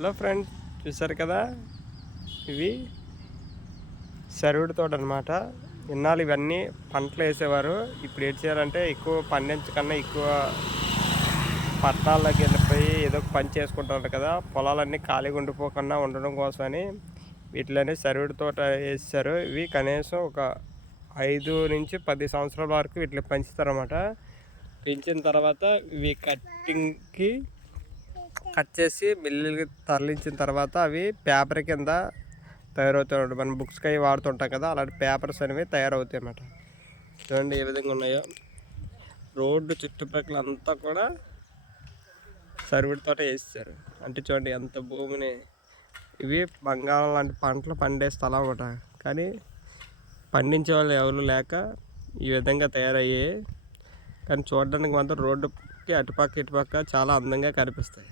Hello friends, చూసారు కదా, ఇవి సరువుడి తోట అనమాట. ఇన్నాళ్ళు ఇవన్నీ పంటలు వేసేవారు. ఇప్పుడు ఏం చేయాలంటే ఎక్కువ పండించకన్నా ఎక్కువ పట్టణాల్లోకి వెళ్ళిపోయి ఏదో ఒక పని చేసుకుంటారు కదా, పొలాలన్నీ ఖాళీగా ఉండిపోకుండా ఉండడం కోసమని వీటిలోనే సరువుడి తోట వేసారు. ఇవి కనీసం ఒక 5 నుంచి 10 సంవత్సరాల వరకు వీటిని పెంచుతారన్నమాట. పెంచిన తర్వాత ఇవి కట్ చేసి మిల్లులకి తరలించిన తర్వాత అవి పేపర్ కింద తయారవుతాయి. మనం బుక్స్కి అవి వాడుతుంటాం కదా, అలాంటి పేపర్స్ అనేవి తయారవుతాయి అన్నమాట. చూడండి ఏ విధంగా ఉన్నాయో. రోడ్డు చుట్టుపక్కల అంతా కూడా సరువుడి తోట వేస్తారు. అంటే చూడండి ఎంత భూమిని. ఇవి బంగాళం లాంటి పంటలు పండే స్థలం అన్నమాట. కానీ పండించే వాళ్ళు ఎవరు లేక ఈ విధంగా తయారయ్యాయి. కానీ చూడడానికి మాత్రం రోడ్డుకి అటుపక్క ఇటుపక్క చాలా అందంగా కనిపిస్తాయి.